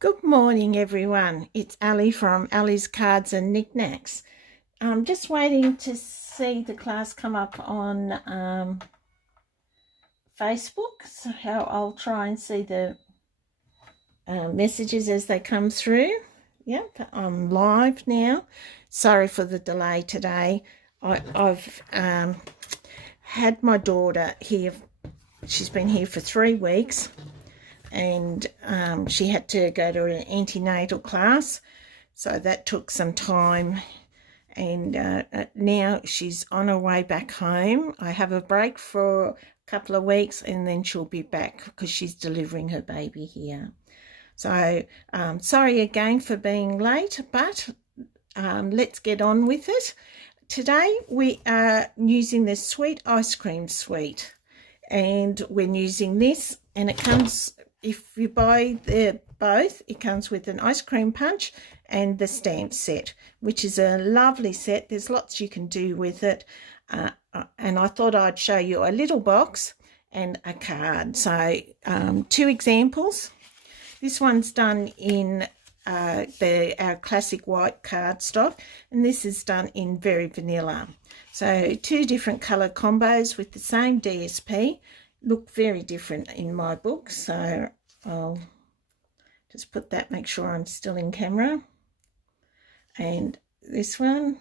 Good morning, everyone. It's Ali from Ali's Cards and Knickknacks. I'm just waiting to see the class come up on Facebook, so I'll try and see the messages as they come through. Yep, I'm live now. Sorry for the delay today. I've had my daughter here. She's been here for 3 weeks. And she had to go to an antenatal class, so that took some time, and now she's on her way back home. I have a break for a couple of weeks and then she'll be back because she's delivering her baby here. So sorry again for being late, but let's get on with it. Today we are using the sweet ice cream suite, and we're using this, and it comes, if you buy both, it comes with an ice cream punch and the stamp set, which is a lovely set. There's lots you can do with it. And I thought I'd show you a little box and a card. So 2 examples. This one's done in our classic white cardstock, and this is done in very vanilla. So 2 different colour combos with the same DSP. Look very different in my book, so I'll just put that, make sure I'm still in camera. And this one,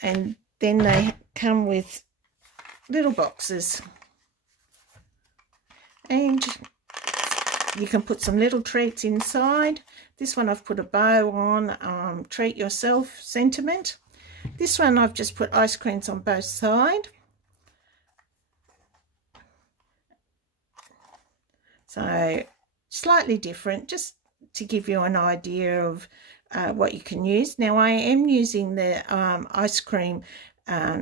and then they come with little boxes, and you can put some little treats inside. This one I've put a bow on, treat yourself sentiment. This one I've just put ice creams on both sides. So slightly different, just to give you an idea of what you can use. Now I am using the ice cream,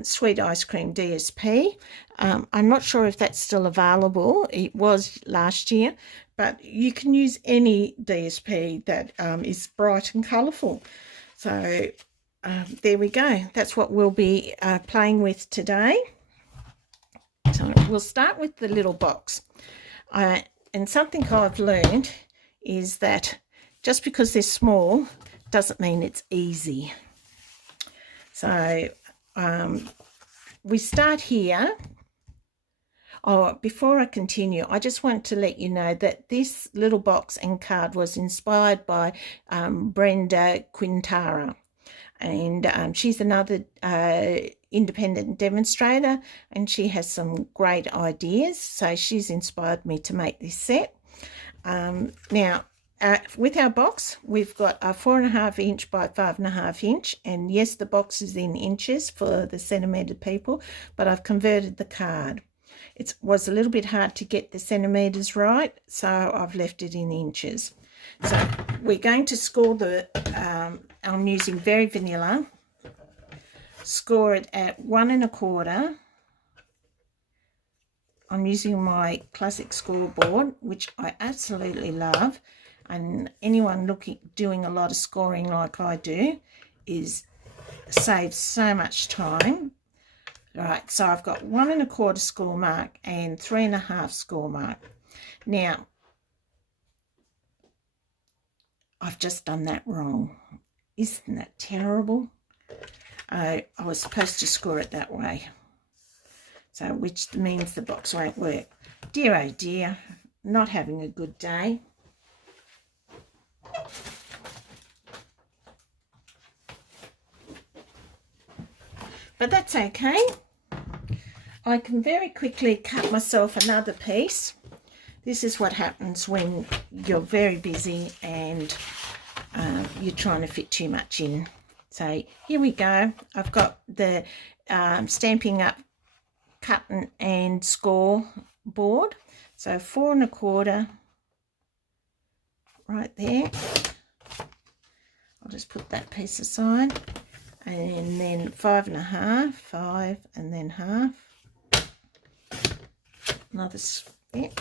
sweet ice cream DSP. I'm not sure if that's still available. It was last year, but you can use any DSP that is bright and colourful. So there we go. That's what we'll be playing with today. So we'll start with the little box. And something I've learned is that just because they're small doesn't mean it's easy. So we start here. Oh, before I continue, I just want to let you know that this little box and card was inspired by Brenda Quintana. And she's another independent demonstrator, and she has some great ideas, so she's inspired me to make this set. Now with our box, we've got a 4.5 inch by 5.5 inch, and yes, the box is in inches for the centimetre people, but I've converted the card. It was a little bit hard to get the centimetres right, so I've left it in inches. So we're going to score the I'm using very vanilla. Score it at 1 1/4. I'm using my classic scoreboard, which I absolutely love, and anyone doing a lot of scoring like I do saves so much time. Right, so I've got 1 1/4 score mark and 3.5 score mark. Now I've just done that wrong. Isn't that terrible? I was supposed to score it that way, so which means the box won't work. Dear oh dear, not having a good day. But that's okay. I can very quickly cut myself another piece. This is what happens when you're very busy and you're trying to fit too much in. So here we go. I've got the Stampin' Up cut and score board. So 4 1/4 right there. I'll just put that piece aside. And then 5.5, 5, and then half. Another step.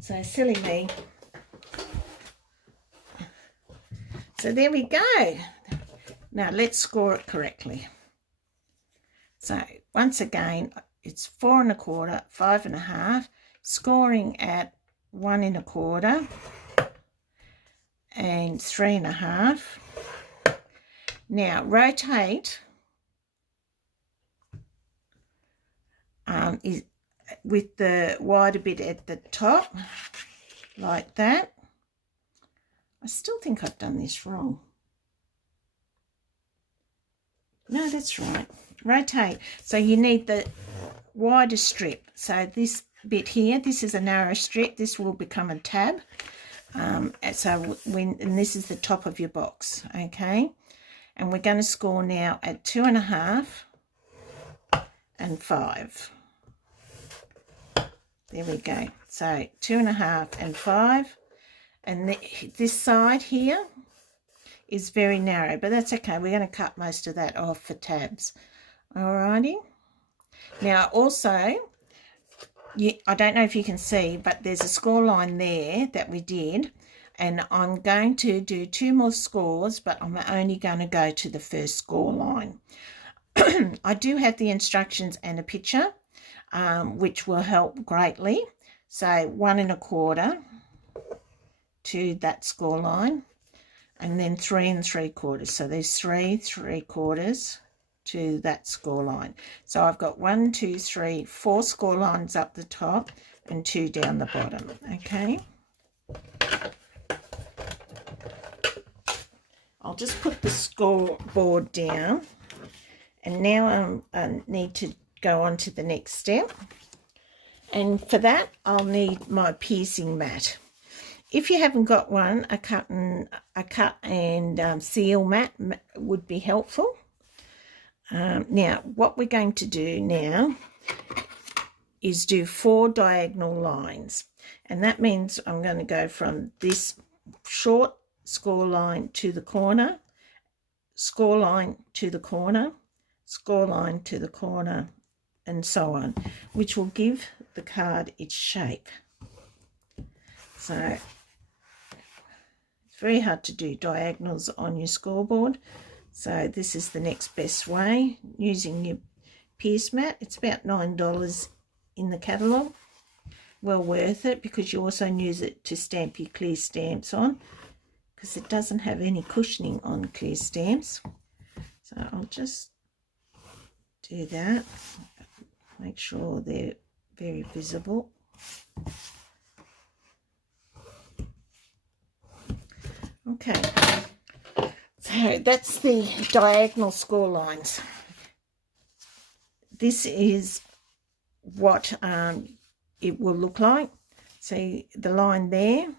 So silly me. So there we go. Now let's score it correctly. So once again, it's 4 1/4, 5.5, scoring at 1 1/4 and 3 1/2. Now rotate is with the wider bit at the top, like that. I still think I've done this wrong. No, that's right. Rotate. So you need the wider strip. So this bit here, this is a narrow strip. This will become a tab. And this is the top of your box, okay? And we're going to score now at 2 1/2 and 5. There we go. So 2 1/2 and 5. And this side here is very narrow, but that's okay. We're going to cut most of that off for tabs. Alrighty. Now also, I don't know if you can see, but there's a score line there that we did, and I'm going to do 2 more scores, but I'm only going to go to the first score line. I do have the instructions and a picture, which will help greatly. So 1 1/4 to that score line, and then 3 3/4. So there's 3 3/4 to that score line. So I've got 1 2 3 4 score lines up the top and 2 down the bottom. Okay, I'll just put the scoreboard down, and now I need to go on to the next step, and for that I'll need my piercing mat. If you haven't got one, a cut and seal mat would be helpful. Now, what we're going to do now is do 4 diagonal lines, and that means I'm going to go from this short score line to the corner, score line to the corner, score line to the corner, and so on, which will give the card its shape. So it's very hard to do diagonals on your scoreboard. So this is the next best way, using your pierce mat. It's about $9 in the catalogue. Well worth it, because you also use it to stamp your clear stamps on, because it doesn't have any cushioning on clear stamps. So I'll just do that. Make sure they're very visible. Okay. So that's the diagonal score lines. This is what it will look like. See the line there,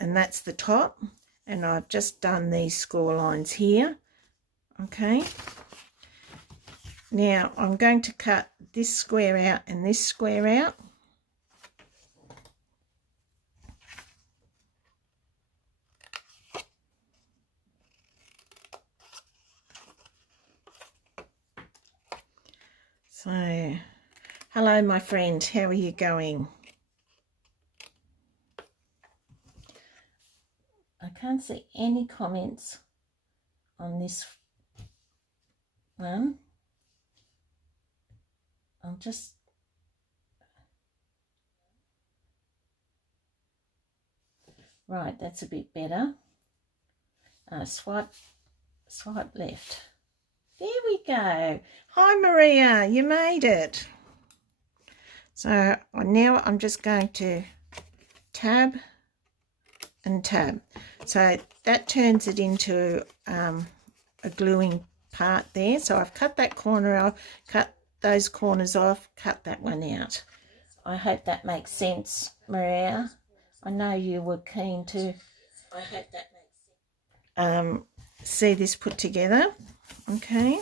and that's the top, and I've just done these score lines here. Okay, now I'm going to cut this square out and this square out. So, hello my friend, how are you going? I can't see any comments on this one. I'll just... Right, that's a bit better. Swipe left. There we go. Hi Maria, you made it. So now I'm just going to tab and tab. So that turns it into a gluing part there. So I've cut that corner off, cut those corners off, cut that one out. I hope that makes sense, Maria. I know you were keen to see this put together. Okay,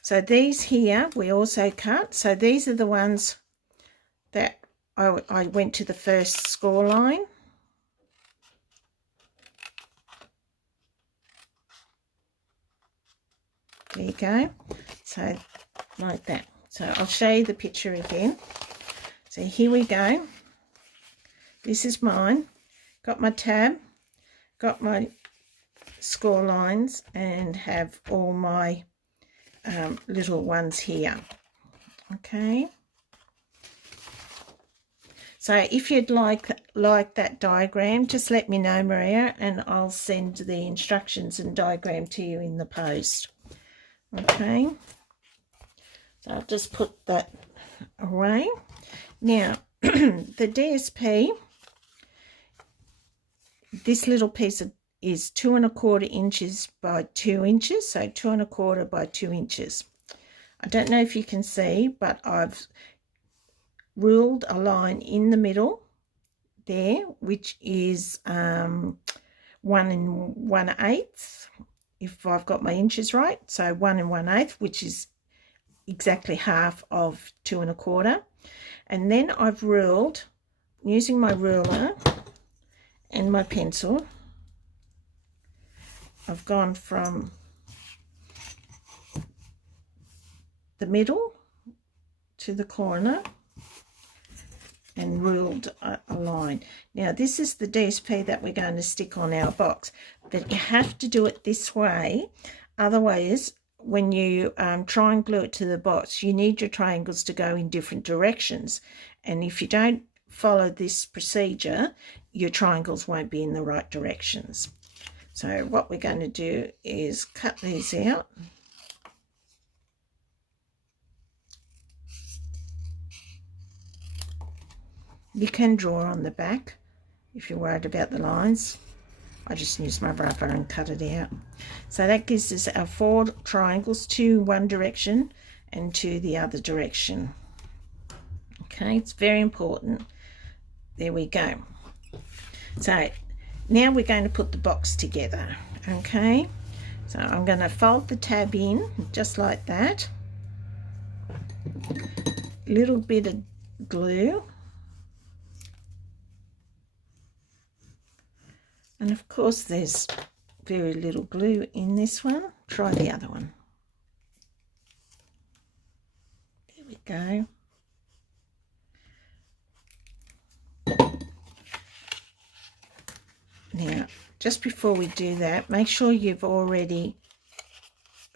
so these here we also cut. So these are the ones that I went to the first score line. There you go. So like that. So I'll show you the picture again. So here we go. This is mine. Got my tab, got my score lines, and have all my little ones here. Okay, So if you'd like that diagram, just let me know, Maria, and I'll send the instructions and diagram to you in the post. Okay, so I'll just put that away. Now, the DSP, this little piece is 2 1/4 inches by 2 inches, so 2 1/4 by 2 inches. I don't know if you can see, but I've ruled a line in the middle there, which is 1 1/8, if I've got my inches right. So 1 1/8, which is exactly half of 2 1/4. And then I've ruled, using my ruler and my pencil, I've gone from the middle to the corner and ruled a line. Now this is the DSP that we're going to stick on our box, but you have to do it this way, otherwise when you try and glue it to the box, you need your triangles to go in different directions, and if you don't follow this procedure, your triangles won't be in the right directions. So what we're going to do is cut these out. You can draw on the back if you're worried about the lines. I just use my rubber and cut it out. So that gives us our 4 triangles, 2 one direction and 2 the other direction. Okay, it's very important. There we go. So now we're going to put the box together. Okay, so I'm going to fold the tab in just like that. Little bit of glue. And of course there's very little glue in this one. Try the other one. There we go. Now, just before we do that, make sure you've already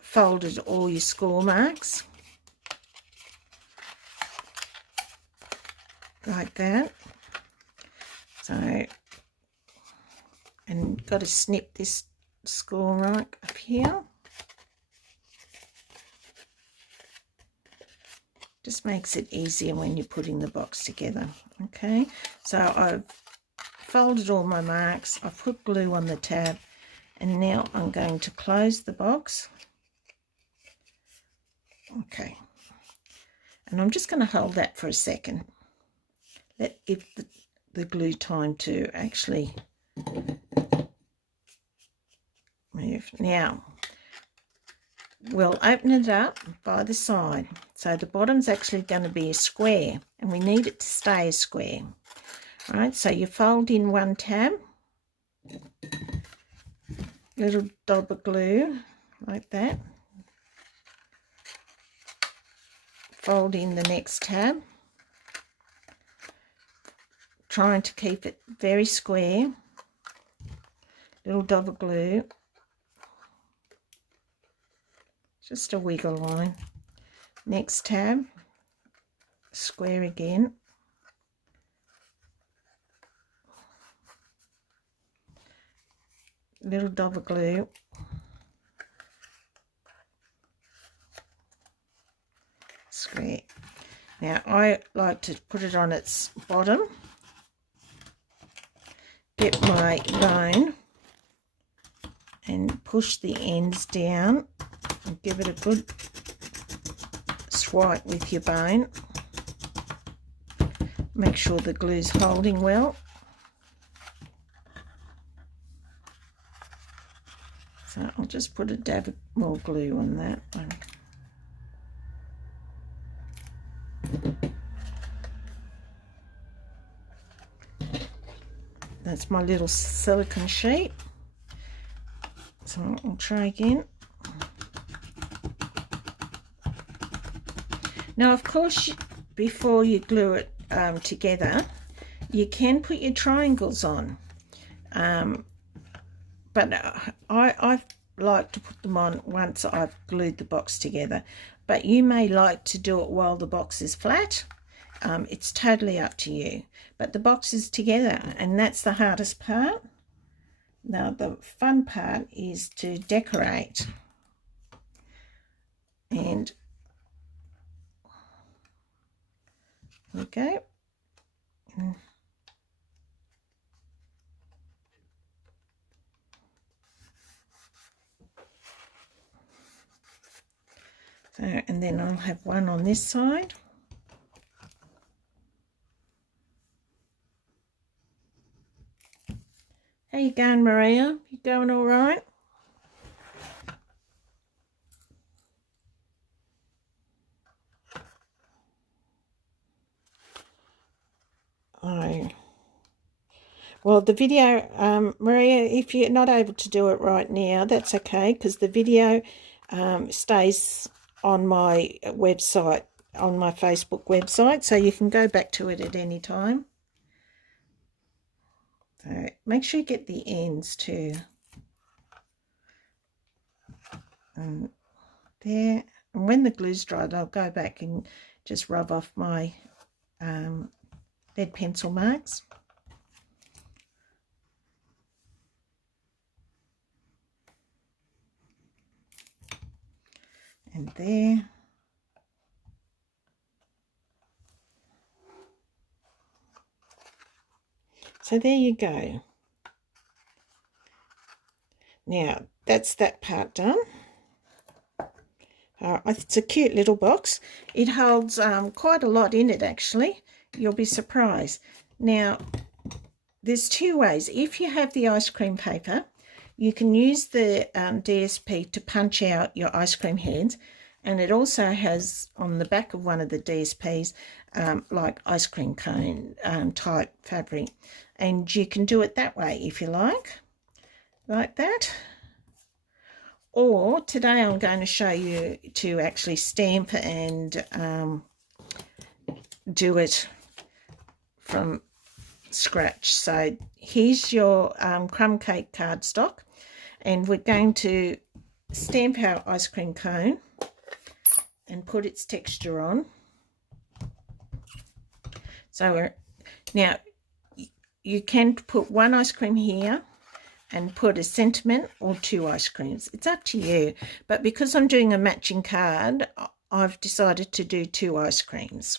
folded all your score marks. Like that. So, and got to snip this score mark up here. Just makes it easier when you're putting the box together. Okay, so I've folded all my marks, I've put glue on the tab, and now I'm going to close the box. Okay, and I'm just going to hold that for a second. Give the glue time to actually move. Now we'll open it up by the side, so the bottom's actually going to be a square, and we need it to stay a square. All right, so you fold in one tab, little dab of glue like that, fold in the next tab, trying to keep it very square, little dab of glue, just a wiggle line, next tab, square again, little dab of glue, square. Now I like to put it on its bottom, get my bone and push the ends down and give it a good swipe with your bone. Make sure the glue's holding well. So I'll just put a dab more glue on that one. That's my little silicone sheet. So I'll try again. Now, of course, before you glue it together, you can put your triangles on. But I like to put them on once I've glued the box together. But you may like to do it while the box is flat. it's totally up to you. But the box is together, and that's the hardest part. Now the fun part is to decorate. And there we go. So, and then I'll have one on this side. How you going, Maria? You going all right? Oh. Well, the video, Maria, if you're not able to do it right now, that's okay, because the video stays on my website, on my Facebook website, so you can go back to it at any time. So make sure you get the ends too. There. And when the glue's dried, I'll go back and just rub off my lead pencil marks. And there. So there you go. Now that's that part done. It's a cute little box. It holds quite a lot in it, actually. You'll be surprised. Now, there's two ways. If you have the ice cream paper, you can use the DSP to punch out your ice cream heads, and it also has on the back of one of the DSPs like ice cream cone type fabric, and you can do it that way if you like that. Or today I'm going to show you to actually stamp and do it from scratch. So here's your crumb cake cardstock, and we're going to stamp our ice cream cone and put its texture on. So now you can put one ice cream here and put a sentiment or two ice creams. It's up to you. But because I'm doing a matching card, I've decided to do two ice creams.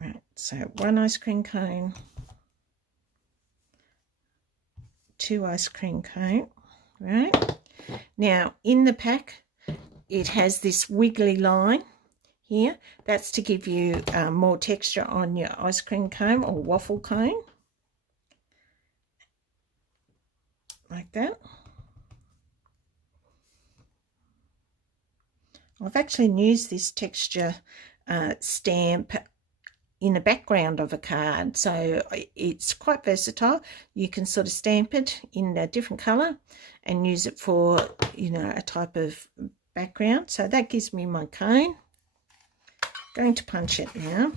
Right, so one ice cream cone, two ice cream cone, right? Now, in the pack, it has this wiggly line here. That's to give you more texture on your ice cream cone or waffle cone. Like that. I've actually used this texture stamp in the background of a card, so it's quite versatile. You can sort of stamp it in a different colour and use it for, you know, a type of background. So that gives me my cone. Going to punch it now.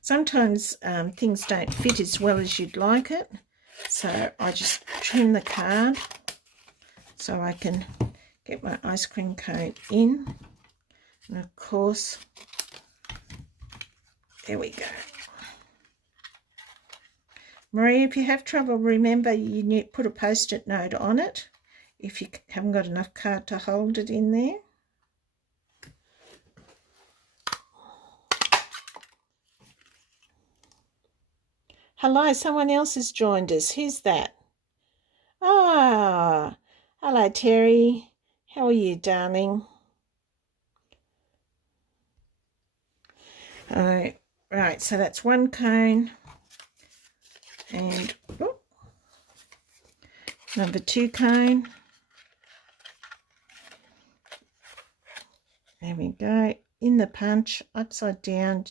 Sometimes things don't fit as well as you'd like it, so I just trim the card so I can get my ice cream cone in. And of course, there we go. Maria, if you have trouble, remember you need to put a post-it note on it if you haven't got enough card to hold it in there. Hello, someone else has joined us. Who's that? Ah, hello, Terry. How are you, darling? Right, so that's one cone. And number two cone. There we go. In the punch, upside down.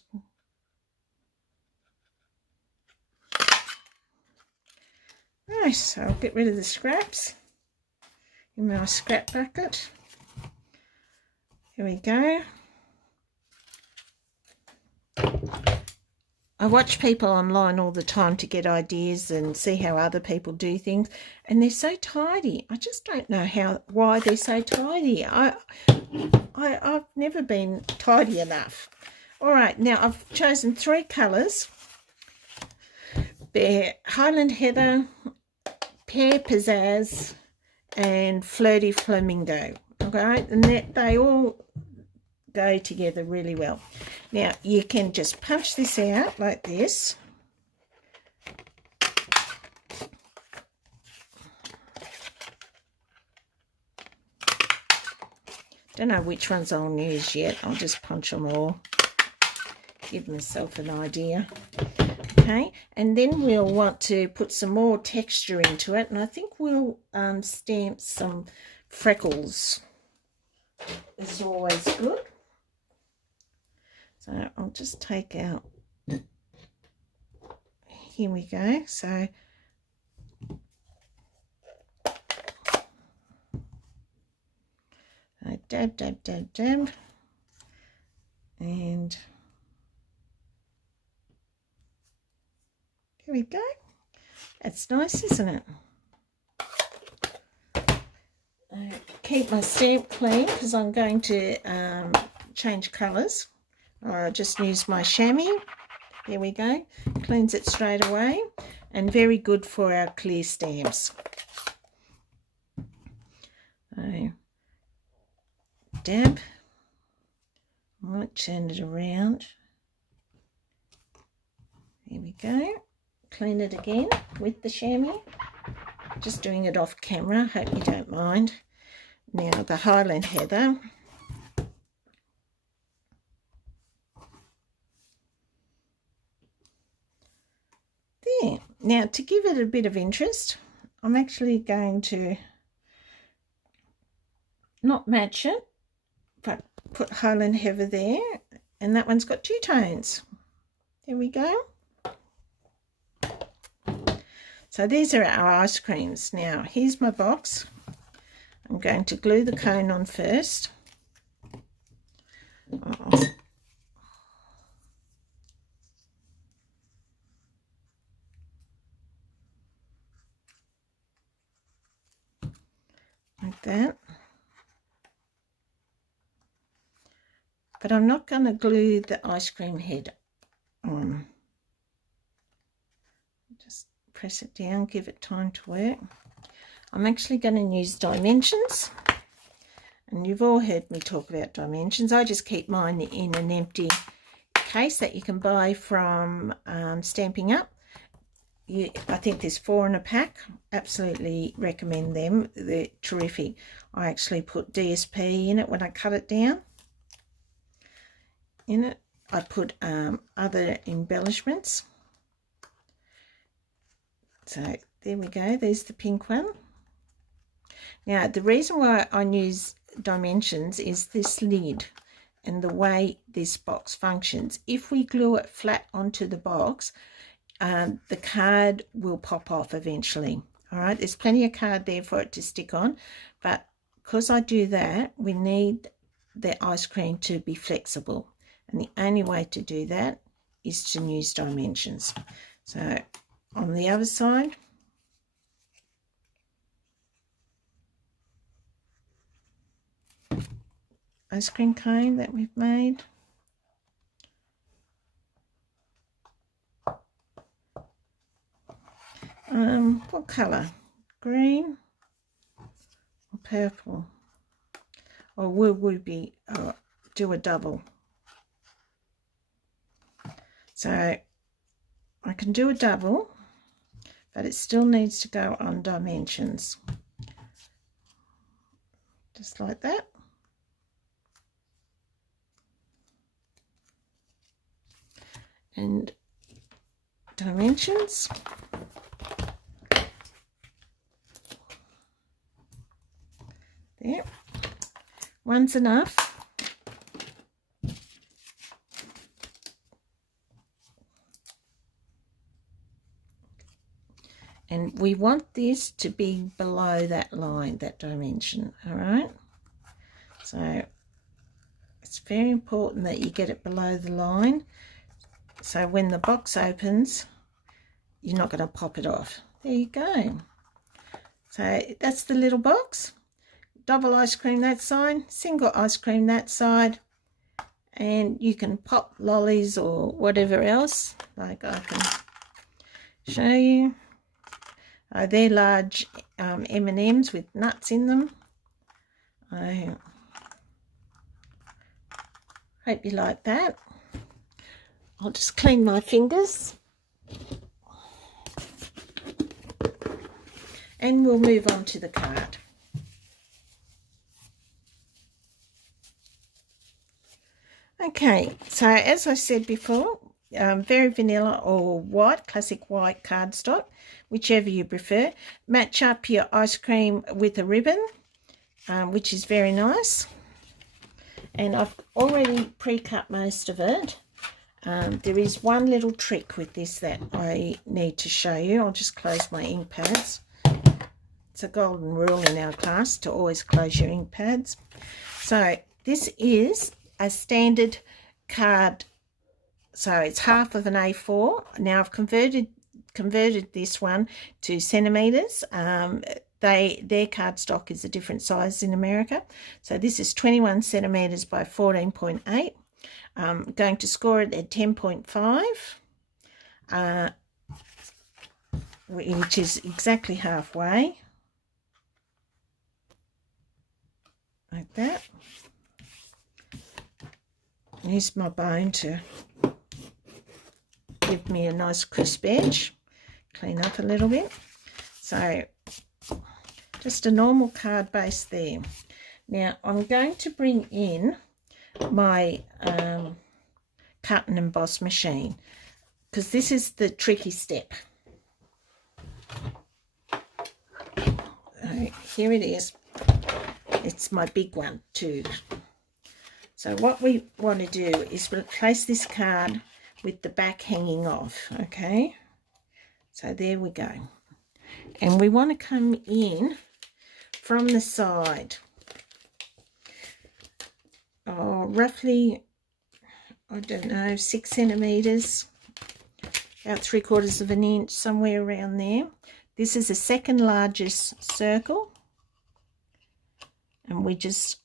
Nice, so I'll get rid of the scraps in my scrap bucket. Here we go. I watch people online all the time to get ideas and see how other people do things, and they're so tidy. I just don't know why they're so tidy. I've never been tidy enough. All right, now I've chosen 3 colours. They're Highland Heather, Pear Pizzazz, and Flirty Flamingo. Okay, and they all go together really well. Now you can just punch this out like this. Don't know which ones I'll use yet. I'll just punch them all, give myself an idea. Okay, and then we'll want to put some more texture into it, and I think we'll stamp some freckles. This is always good. So I'll just take out, here we go. So I dab, dab, dab, dab, and there we go. That's nice, isn't it? Keep my stamp clean because I'm going to change colours. I'll just use my chamois. There we go. Cleans it straight away, and very good for our clear stamps. So, dab. I might turn it around. There we go. Clean it again with the chamois. Just doing it off camera, hope you don't mind. Now the Highland Heather. There. Now to give it a bit of interest, I'm actually going to not match it, but put Highland Heather there, and that one's got 2 tones. There we go. So these are our ice creams. Now here's my box. I'm going to glue the cone on first. Like that. But I'm not going to glue the ice cream head on. Just press it down, give it time to work. I'm actually going to use dimensions, and you've all heard me talk about dimensions. I just keep mine in an empty case that you can buy from Stamping Up. I think there's 4 in a pack. Absolutely recommend them. They're terrific. I actually put DSP in it when I cut it down. In it I put other embellishments. So there we go. There's the pink one. Now the reason why I use dimensions is this lid and the way this box functions. If we glue it flat onto the box, the card will pop off eventually. All right, there's plenty of card there for it to stick on, but because I do that, we need the ice cream to be flexible, and the only way to do that is to use dimensions. So on the other side, ice cream cone that we've made. What colour? Green or purple? Or will we be do a double? So I can do a double, but it still needs to go on dimensions. Just like that. And dimensions. There. One's enough. And we want this to be below that line, that dimension, all right? So it's very important that you get it below the line. So when the box opens, you're not going to pop it off. There you go. So that's the little box. Double ice cream that side, single ice cream that side, and you can pop lollies or whatever else, like I can show you. They're large M&Ms with nuts in them. I hope you like that. I'll just clean my fingers. And we'll move on to the card. Okay, so as I said before, very vanilla or white, classic white cardstock, whichever you prefer. Match up your ice cream with a ribbon, which is very nice. And I've already pre-cut most of it. There is one little trick with this that I need to show you. I'll just close my ink pads. It's a golden rule in our class to always close your ink pads. So this is a standard card. So it's half of an A4. Now I've converted this one to centimeters. Their cardstock is a different size in America. So this is 21 centimeters by 14.8. I'm going to score it at 10.5, which is exactly halfway. Like that. Use my bone to give me a nice crisp edge. Clean up a little bit. So just a normal card base there. Now I'm going to bring in my cut and emboss machine, because this is the tricky step. Here it is. It's my big one too. So what we want to do is place this card with the back hanging off. Okay, so there we go. And we want to come in from the side. Roughly, I don't know, 6 centimeters, about 3/4 of an inch, somewhere around there. This is the second largest circle, and we just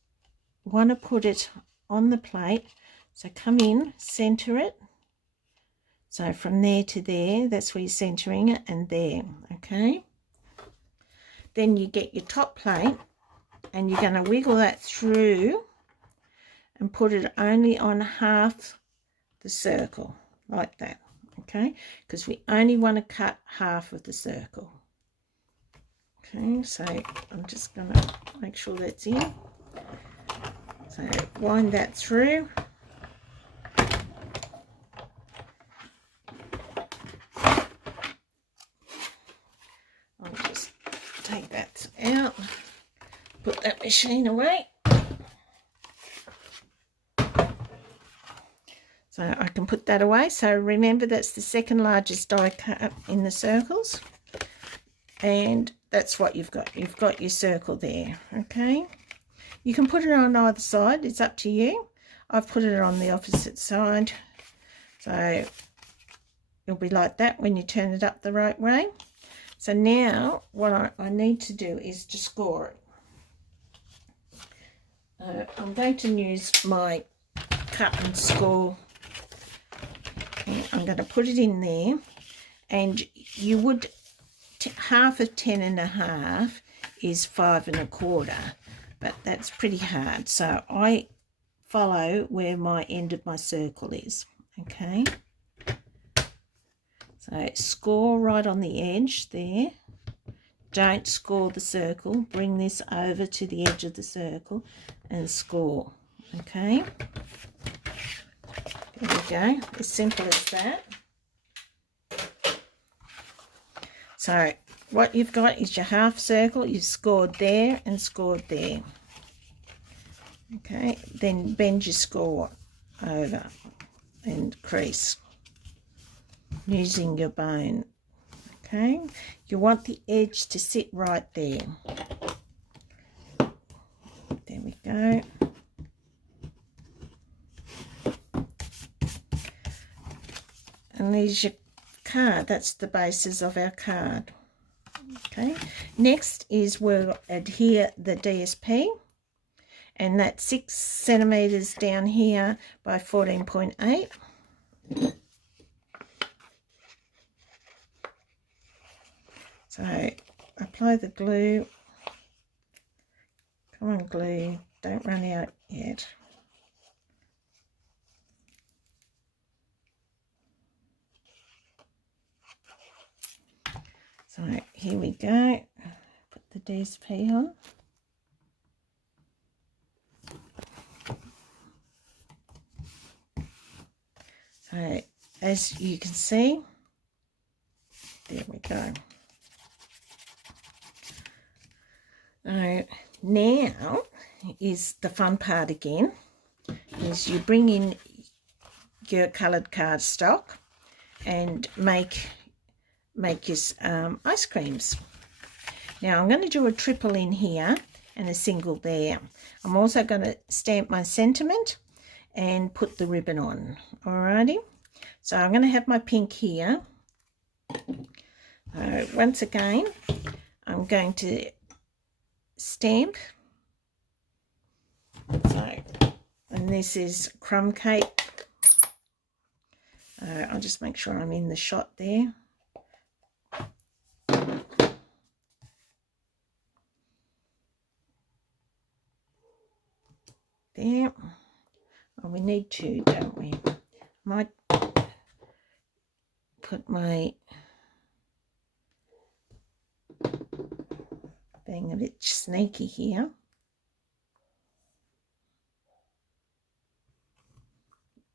want to put it on the plate. So come in, center it. So from there to there, that's where you're centering it, and there. Okay, then you get your top plate and you're going to wiggle that through and put it only on half the circle, like that. Okay, because we only want to cut half of the circle. Okay, so I'm just going to make sure that's in. So wind that through. I'll just take that out, put that machine away. So I can put that away. So remember, that's the second largest die cut in the circles. And that's what you've got. You've got your circle there, okay? You can put it on either side. It's up to you. I've put it on the opposite side. So it'll be like that when you turn it up the right way. So now what I need to do is to score it. I'm going to use my cut and score. I'm going to put it in there, and you would half of 10.5 is 5 1/4, but that's pretty hard. So I follow where my end of my circle is. Okay, so score right on the edge there. Don't score the circle. Bring this over to the edge of the circle and score. Okay. There we go, as simple as that. So what you've got is your half circle. You've scored there and scored there. Okay, then bend your score over and crease using your bone. Okay, you want the edge to sit right there. There we go. And there's your card. That's the basis of our card. Okay, next is we'll adhere the DSP, and that's 6 centimeters down here by 14.8. So apply the glue. Come on, glue, don't run out yet. So here we go. Put the DSP on. So as you can see, there we go. Now is the fun part again, is you bring in your coloured cardstock and make your ice creams. Now I'm going to do a triple in here and a single there. I'm also going to stamp my sentiment and put the ribbon on. Alrighty, so I'm going to have my pink here. Once again, I'm going to stamp. So, and this is crumb cake. I'll just make sure I'm in the shot there. There. Oh, we need two, don't we? Might put my being a bit sneaky here.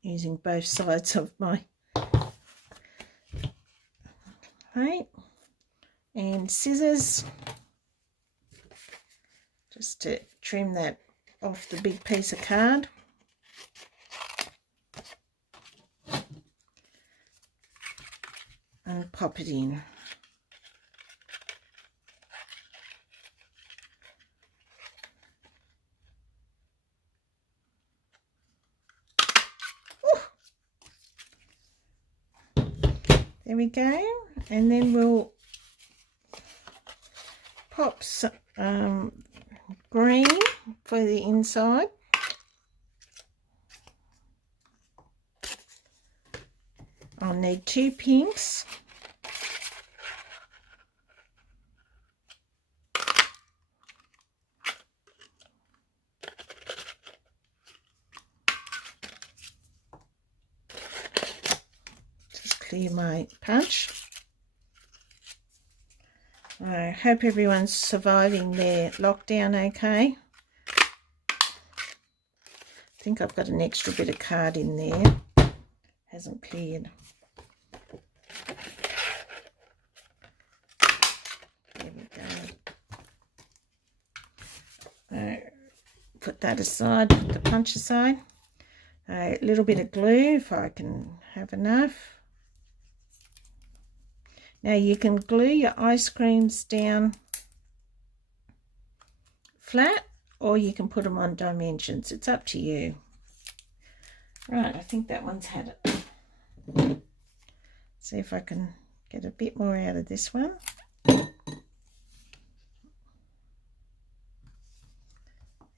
Using both sides of my plate and scissors just to trim that off the big piece of card. And pop it in. There we go, and then we'll pop some green for the inside. I'll need 2 pinks. Clear my punch. I hope everyone's surviving their lockdown okay. I think I've got an extra bit of card in there. Hasn't cleared. There we go. Put that aside, put the punch aside. A little bit of glue if I can have enough. Now you can glue your ice creams down flat or you can put them on dimensions. It's up to you. Right, I think that one's had it. See if I can get a bit more out of this one. There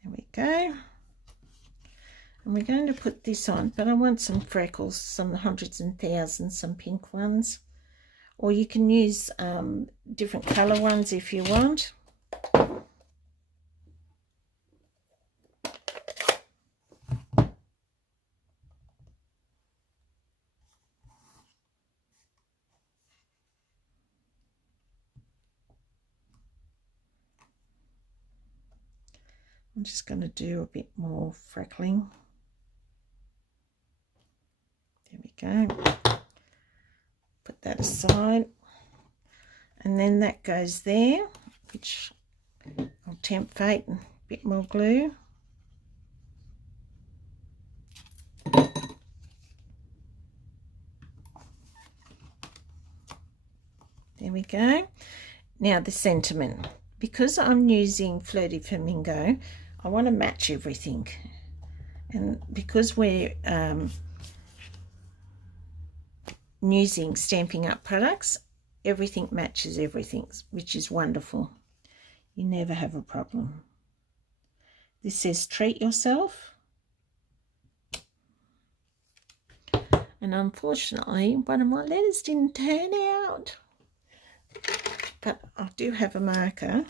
we go. And we're going to put this on, but I want some freckles, some hundreds and thousands, some pink ones. Or you can use different colour ones if you want. I'm just going to do a bit more freckling. There we go. Put that aside. And then that goes there, which I'll tempt fate and a bit more glue. There we go. Now the sentiment. Because I'm using Flirty Flamingo, I want to match everything. And because we're using Stampin' Up products, everything matches everything, which is wonderful. You never have a problem. This says treat yourself. And unfortunately, one of my letters didn't turn out. But I do have a marker.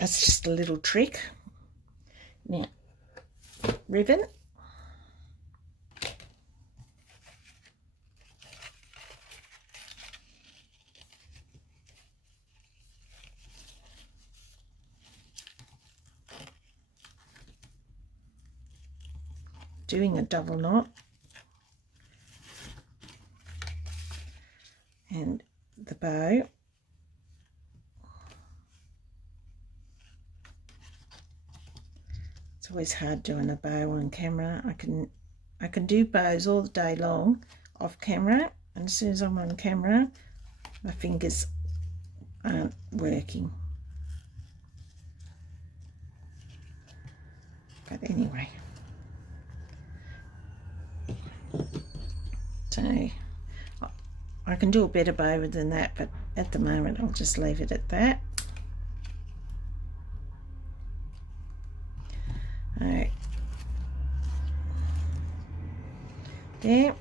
That's just a little trick. Now, ribbon. Doing a double knot. And the bow. It's always hard doing a bow on camera. I can do bows all the day long off camera, and as soon as I'm on camera, my fingers aren't working. But anyway, so I can do a better bow than that, but at the moment I'll just leave it at that. Alright. There.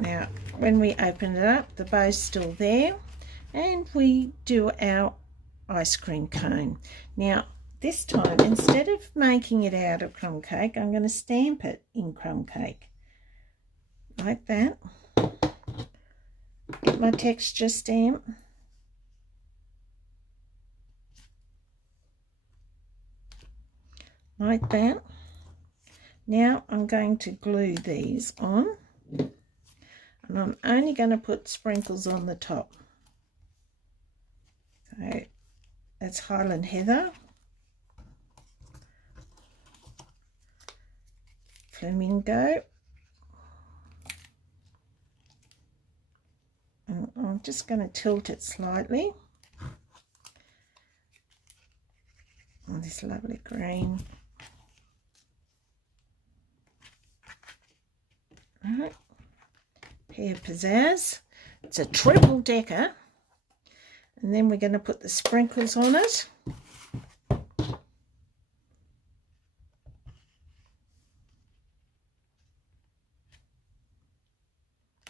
Now when we open it up, the bow's still there, and we do our ice cream cone. Now this time, instead of making it out of crumb cake, I'm going to stamp it in crumb cake like that. Get my texture stamp. Like that. Now I'm going to glue these on, and I'm only going to put sprinkles on the top. So that's Highland Heather, Flamingo, and I'm just going to tilt it slightly. And this lovely green. Right. Pear Pizzazz. It's a triple decker. And then we're going to put the sprinkles on it.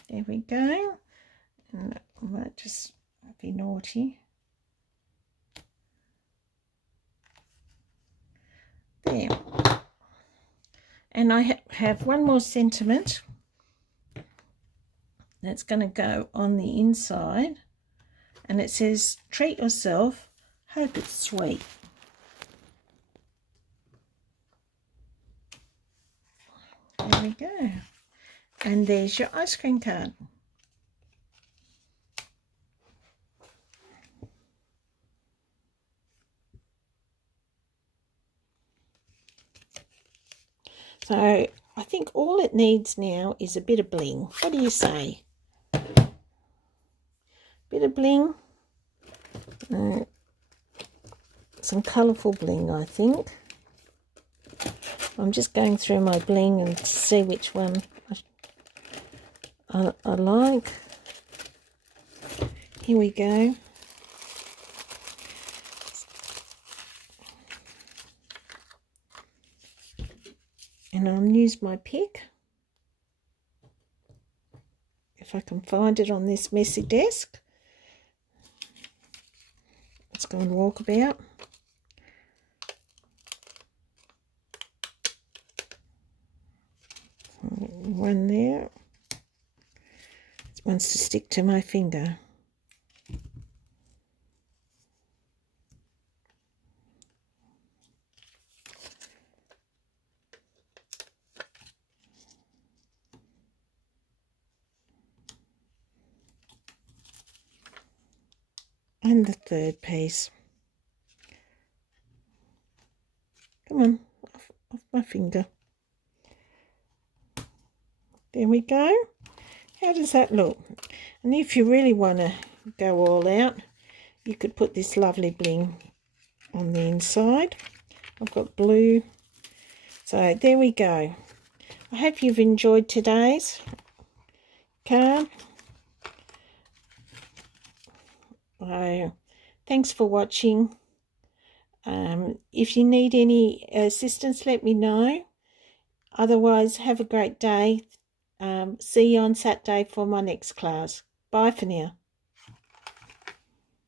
There we go. And I might just be naughty. There. And I have one more sentiment that's going to go on the inside, and it says treat yourself, hope it's sweet. There we go. And there's your ice cream card. So I think all it needs now is a bit of bling. What do you say? Bit of bling. Some colourful bling, I think. I'm just going through my bling and see which one I like. Here we go. And I'll use my pick, if I can find it on this messy desk. Let's go and walk about. One there. It wants to stick to my finger. And the third piece. Come on, off my finger. There we go. How does that look? And if you really want to go all out, you could put this lovely bling on the inside. I've got blue. So there we go. I hope you've enjoyed today's. card. Thanks for watching. If you need any assistance, let me know. Otherwise, have a great day. See you on Saturday for my next class. Bye for now.